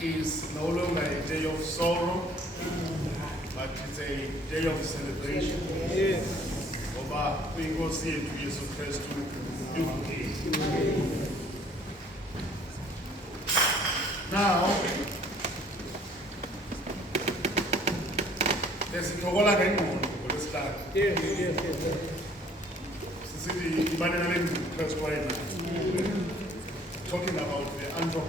Is no longer a day of sorrow, but it's a day of celebration. Ngoba inkosi yethu Yesu Kristu ivukile. Now, lesithokola ngengqondo ngolwesihlanu. Sisithi ibanena leNkristu wayena. Talking about the anthem.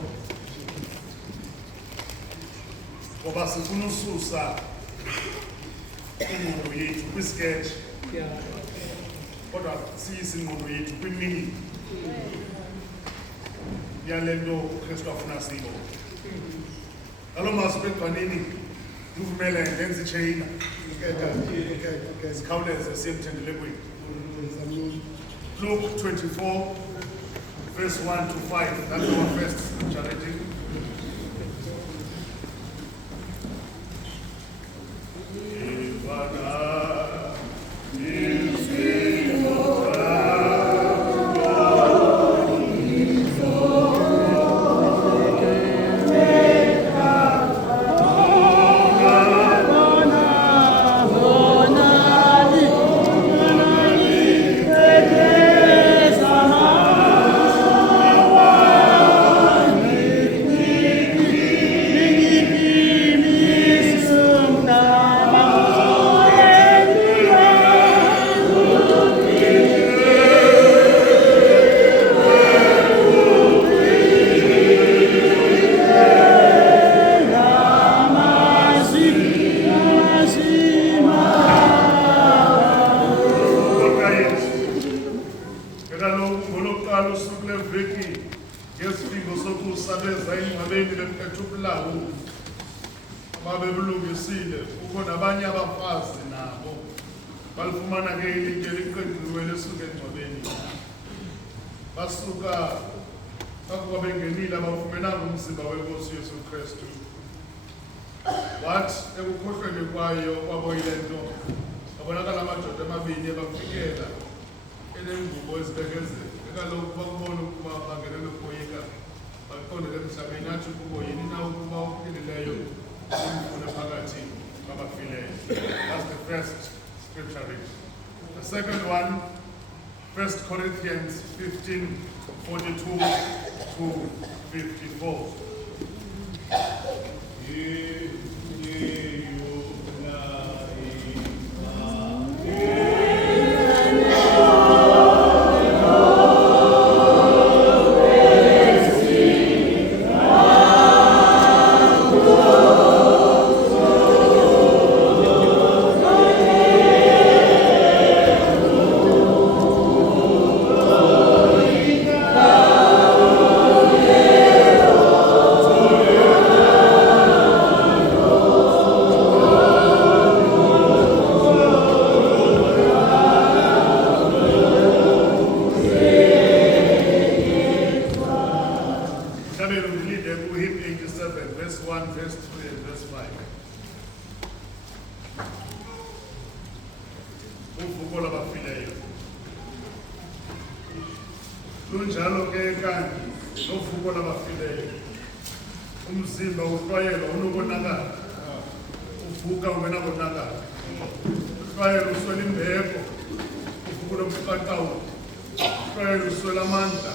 Ngoba sifuna ususa ingqondo yethu kwisketch kodwa siyise ingqondo yethu kwimini yale nto uKristu afuna siyibone. Ngaloo mazwi begqanini ndivumele ndenze itsheyina sikhawuleze siye emthendelekweni. Luke 24 verse 1 to 5. That's our first scripture reading. What ekukhohlweni kwayo kwaboyile nto abonakala amadoda amabini abafikela enengubo ezibekezela ekaloku bakubona ukuba bangenele ukoyika baqondele emhlabeni athi kubo yini na ukuba uphilileyo imfuna phakathi kwabafileyo. That's the first scripture reading. The second one, 1 Corinthians 15:42 to 54. Lunjalo ke kanti novuko labafileyo umzimba uhlwayelwa unokonakala uvuka ungenabonakala Israel uswela imbeko, uvuka umqaqawu. Israel uswela amandla,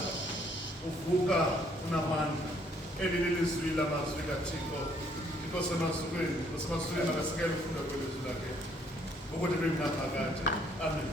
uvuka unamandla. Eli lilizwi lamazwi kaThixo. Inkosi emasukweni akasikele ufunda kwelizwi lakhe. Ukuthi bengaphakathi. Amen.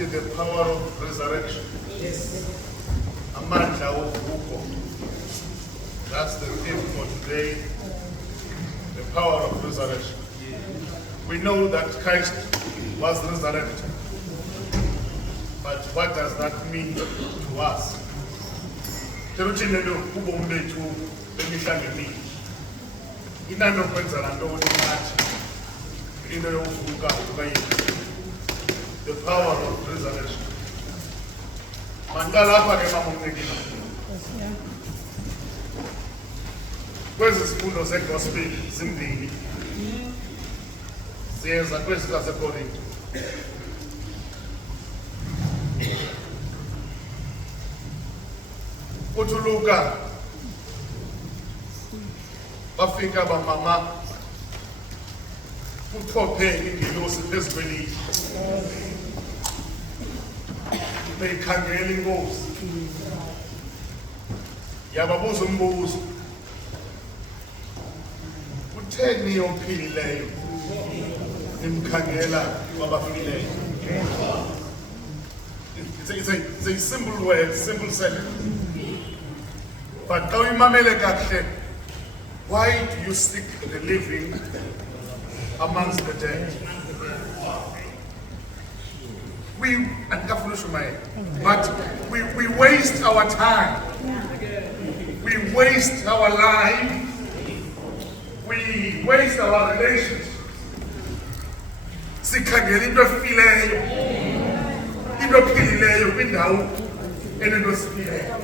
The power of resurrection. Yes. Amandla ovuko. That's the theme for today. The power of resurrection. We know that Christ was resurrected. But what does that mean to us? The power of resurrection. Mandala hapa kama mumekina. Kwezi sifundo ze-gospel zimbili. Siyeza kwezi kaseKorinto. Uthuluka bafika bamama uthophe ingilosi phezu kwelithe. Beyikhangela inkosi. Yababuza umbuzo. Utheni ophilileyo nimkhangela wabafileyo? It's a simple word, simple sentence. But xa uyimamele kakuhle, why do you seek the living amongst the dead? But we waste our time. We waste our life. We waste our relations. Sikhangela into efileyo, into ephilileyo kwindawo enento sifileyo.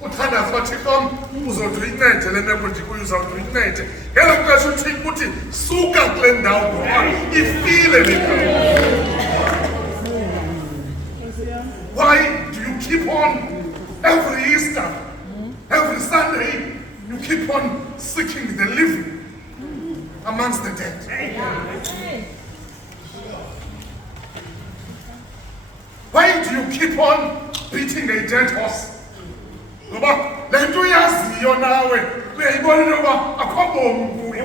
Uthandaza ubathixo uzothi uyincede le meko ndikuyo, uzawuthi uyincede. Ngelo xesha uthixo uthi suka kule ndawo ngoba ifile le ndawo. Why do you keep on every Easter, every Sunday, you keep on seeking the living amongst the dead? Why do you keep on beating a dead horse? Ngoba le nto uyaziyo nawe uyayibona into yoba akho bomi kuyo,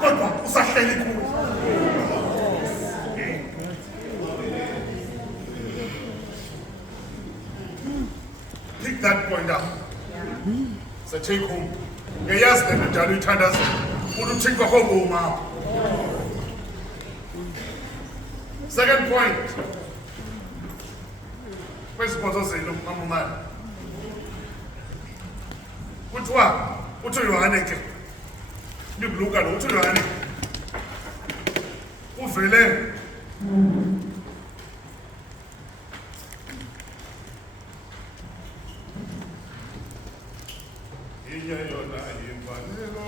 kodwa usahleli kuyo. Pick that point up. So take home. Ngeyazi le nto njalo uyithandaza uthi uthixo akho bomi apho. Second point. Kwezibhozo zenu mamumani. Kuthiwa uthi uYohane ke libuluka lo uthi uYohane uvele inye yona imfanelo.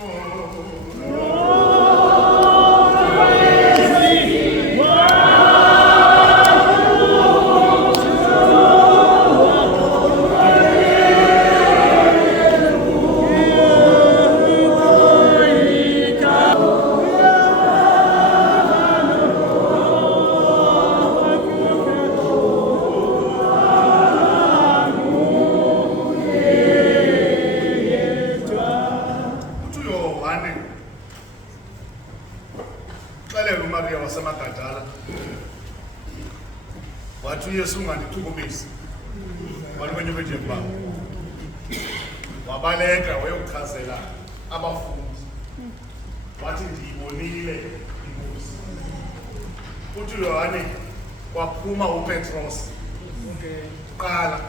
Wathi uYesu ungandithukumisi walukwenye kwejemba wabaleka wayokuchazela abafundi wathi ndiyibonile inkosi. Uthi uYohane waphuma uPetros kuqala,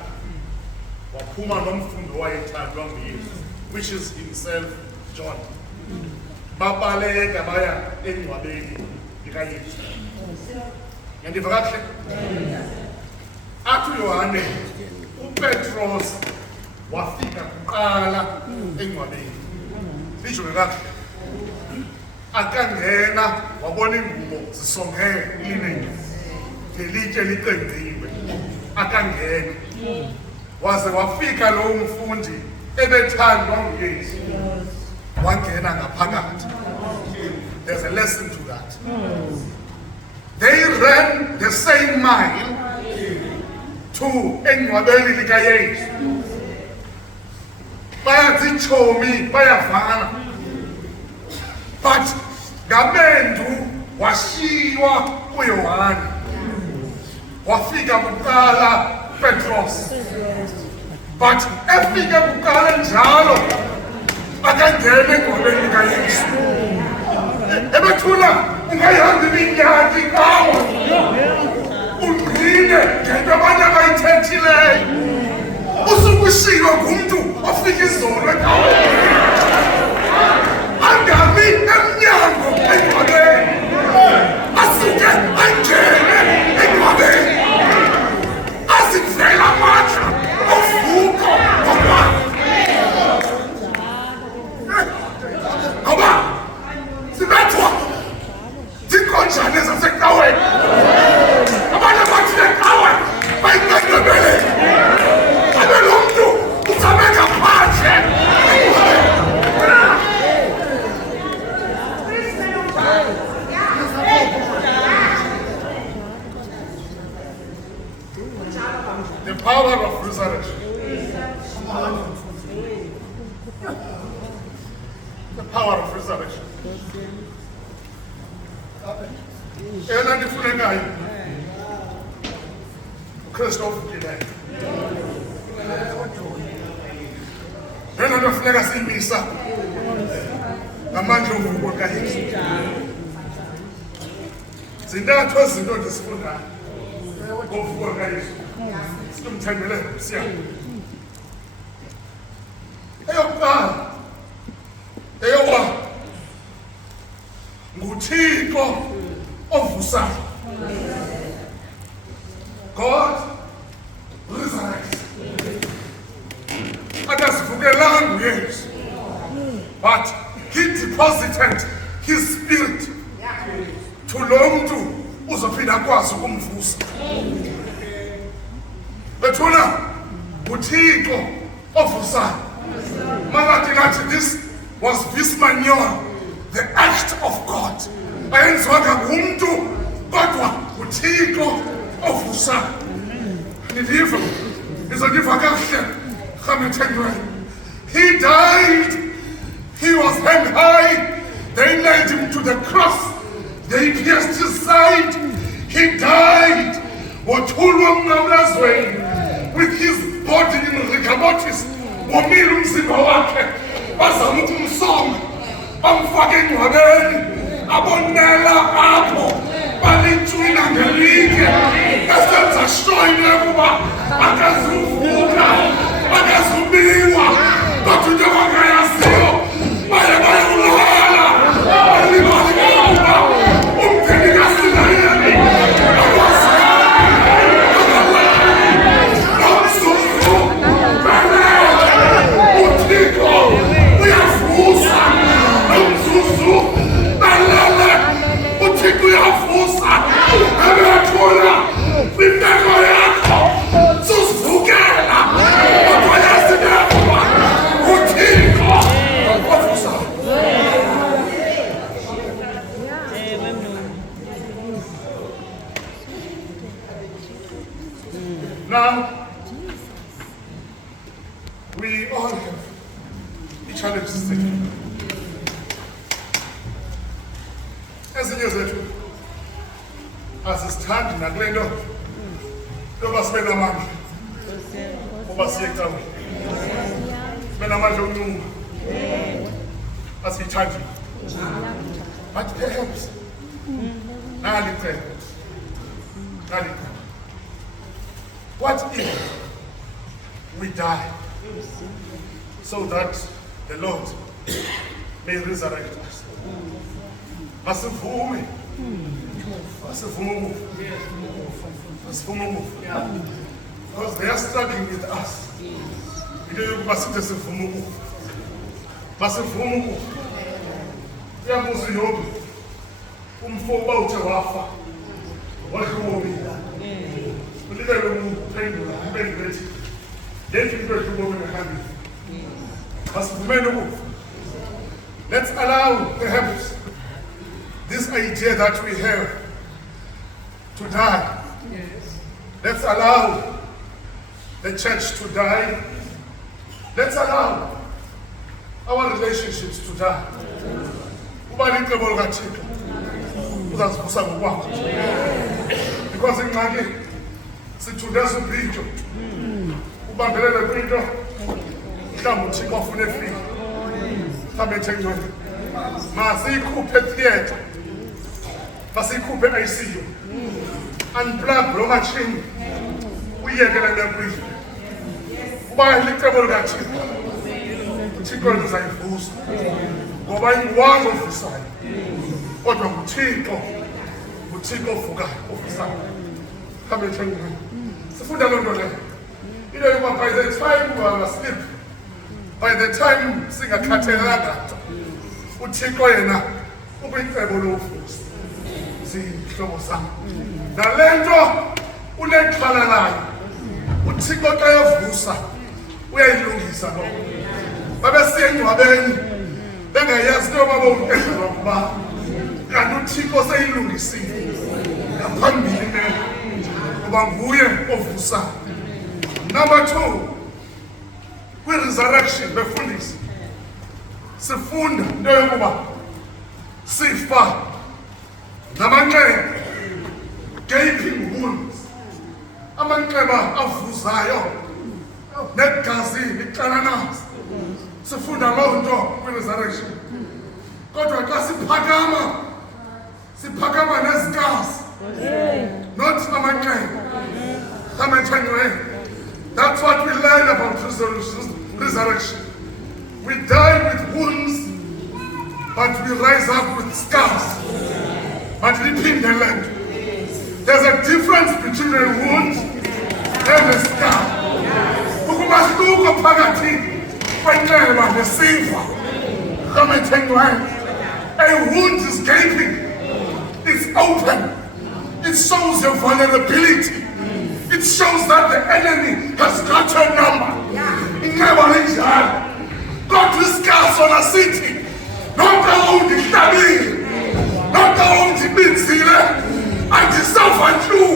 waphuma nomfundi owayethandwa nguYesu, which is himself John. Babaleka baya engcwabeni likaYesu. Yandiva kakuhle? Athi uYohane uPetros wafika kuqala engcwabeni. Lisho kakuhle. Akangena wabona ingubo zisongele ilineni. Ngelitye liqendiwe. Akangena. Waze wafika lo mfundi ebethandwa nguYesu. Wangena ngaphakathi. There's a lesson to that. They ran the same mile to engcwabeni likaYesu. Bayazitshomi, bayavana. But ngamendu washiywa uYohane. Wafika kuqala Petros. But efike kuqala njalo akangena engcwabeni likaYesu. Ebethula ungayihambi iminyaka ikawa ungqine ngento abantu abayithethileyo. Usukushiywa ngumntu ofika izolo ecaweni. Angabi emnyango engcwabeni. Asuke angene engcwabeni. Azivela amandla ovuko ngokwakhe. Ngoba sibethwa ziinkonjane zasecaweni. Abantu abathi ecaweni bayinqenqebele. Abe lo mntu uzame ngaphandle. The power of resurrection. The power of resurrection. Ena ndifunekayo uKristu ovukileyo. Ena ndifuneka simisa ngamandla ovuko kaYesu. Zintathu izinto ndisifundayo ngovuko kaYesu. Sikumthembele siya. Eyokuqala eyoba nguThixo ovusayo. God But he deposited his spirit to lo muntu uzophinda akwazi ukumvusa. Bethuna uThixo ovusayo. Makathi nathi this was vismanyor, the act of God. Ayenziwanga ngumuntu kodwa uThixo ovusayo. Niliva izondiva kahle khamethendwe. He died. He was hanged high. They nailed him to the cross. They pierced his side. He died. With his body in rigabotis. Womile umzimba wakhe. Bazama ukumsonga. Bamfake engcwabeni. Abonela apho. Balintshwila ngelitye. Esenza sure ukuba akazuvuka. Akazubiwa. Kodwa into abangayaziyo. Bayulala. Balibala. Umtheni kaSidayeli. Now, we all have a challenge to take. Ezinye zethu asisithandi nakule nto yoba sibe namandla uba siye ecaleni, sibe namandla okuncuma, asiyithandi. But perhaps nali cebo. What if we die so that the Lord may resurrect us? Masivume. Because they are struggling with us. Masivume. Uyabuza uYobu. Umfo uba uthe wafa. Wahlubomile. Ulibele umphendula umphendule. Let's allow perhaps this idea that we have to die. Yes. Let's allow the church to die. Let's allow our relationships to die. Because in Magi, situdas ubhito. Ubambelele kwinto mhlawumbe uThixo ofuna efika mhlawumbe ethengcwele masiyikhuphe theatre, masiyikhuphe ICU, unplug lo machine uyekele lekwinto uba licebo likaThixo uThixo uzayivusa ngoba inguwango ovusayo kodwa nguThixo ovukayo ovusayo mhlawumbe ethengcwele sifunda loo nto leyo. You know, by the time we are asleep, by the time singakhathalanga, uThixo yena ubuyicebo lovusa. Sihlobo sami. Nalento unexhala layo. uThixo xa evusa uyayilungisa lo. Babesengcwabeni bengayazi into yoba bawukenzelwa kuba kanti uThixo seyilungisile ngaphambili kuba nguye ovusa. Number 2, kwi-resurrection befundisi sifunda into yokuba sifa namanxeba, gaping wounds, amanxeba avuzayo negazi lixananazi. Sifunda loo nto kwi-resurrection. Kodwa xa siphakama nezikazi, not amanxeba. That's what we learn about resurrection. We die with wounds, but we rise up with scars. But liphindele. There's a difference between a wound and a scar. Ukumahluko phakathi kwenxeba nesifa. Come and take one. A wound is gaping. It's open. It shows your vulnerability. It shows that the enemy has got your number. Never reach out. God discuss on a city. Not the only family. Not the only big city. I deserve you.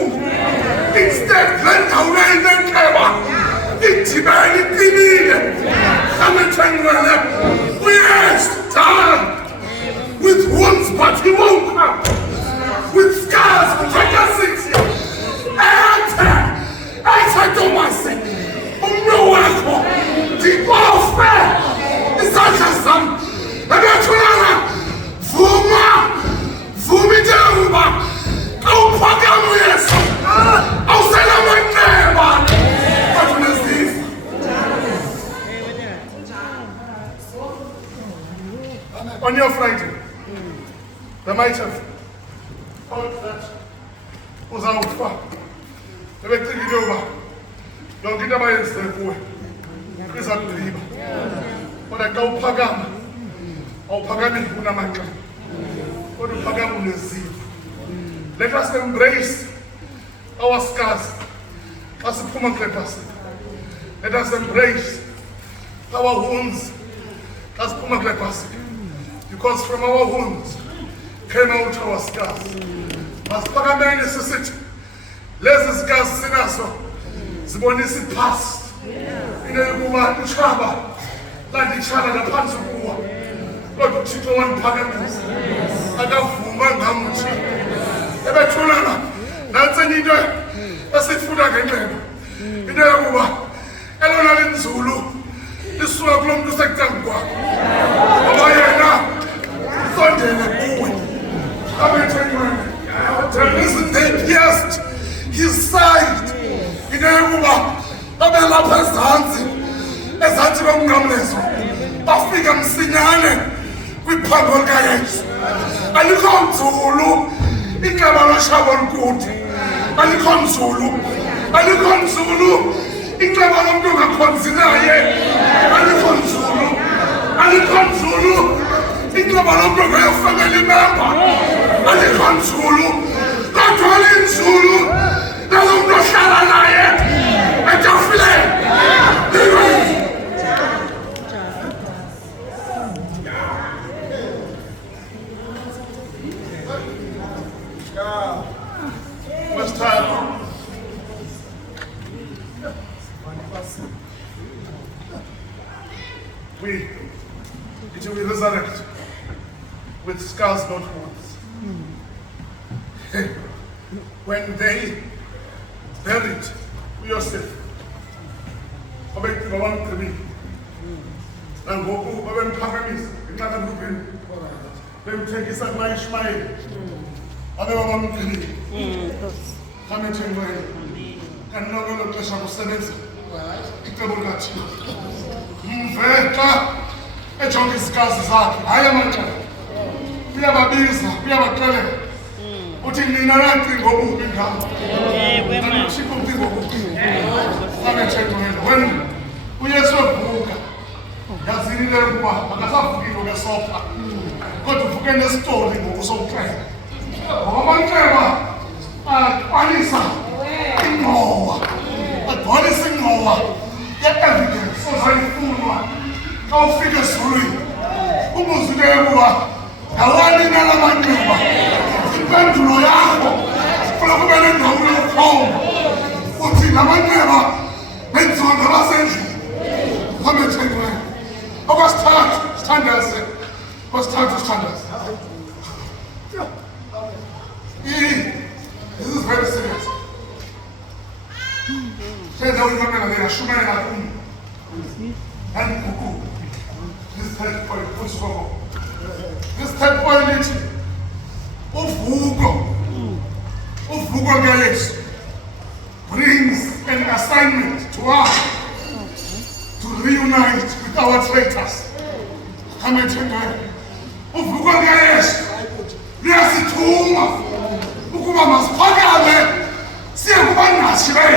Instead, let the rain and cover. It's very big. Come and tell me, we are done with wounds, but we won't come. With scars, we take a city. I don't want to say, no one the warfare is such a sum. And that's what I Fuma Jamba, oh, Pagamus, oh, Salamaka, what is this? On your Friday, the might have thought that was out far. The victory over. Don't get about it, boy. It's a believer. But I go Pagam. Oh, Pagami, Unamaka. Or the Pagam will let us embrace our scars as a common person. Let us embrace our wounds as a common person. Because from our wounds came out our scars. As Pagam necessity. Let's discuss sinaso. Zibonisi past. Inelukuba ichaba. La dichana na pansu kuwa. Kodwa uThixo waniphakamisa. Akavuma ngamuthi. Ebethulana. Nansi into esifuna ngenxeba. Into yokuba elona linzulu lisuka kulomuntu sekutanga kwakho. Ngoba yena sondele kuwe. Abethengwana. The reason they pierced his side. Inelukuba babelapha ezantsi komnqamlezo. Bafika msinyane kwiphambo likaYesu. Alikho nzulu inxeba loshabo olukude. Alikho nzulu inxeba lomntu ongakhonzi naye. Alikho nzulu inxeba lomntu ongayofakela imemba. Alikho nzulu kodwa linzulu nalo mntu ohlala naye etafileni. First time. We resurrect with scars, not wounds. When they buried Joseph, and when Pagamis, they take his my Ishmael. I never want to leave. Come and change my head. And no one of the Shadow Senate. Itabulat. Mveta. A chunk is cast. I am a child. We have a business. We have a color. But in the night, we go moving down. And she could be moving. Come and change my head. When we are so broke, that's in the room. I can't forgive the sofa. Go to forget the story. Go so clear. Omantreba, Anisa, Imoa, Adonis Imoa, get evidence, so I fool, no figures free. Almost there, Awani Nalamantreba, depend to Royako, Florida, no home. What's in Lamantreba? It's on the last century. Come and take me. Over standards. What's time to standards? This is very serious. And Kuku. This third point, push forward. This third point is of Hugo Gales brings an assignment to us to reunite with our traitors. Come and take me. Of Hugo Gales. Yes, it's home. Ukuba masipakame siye kuba nashire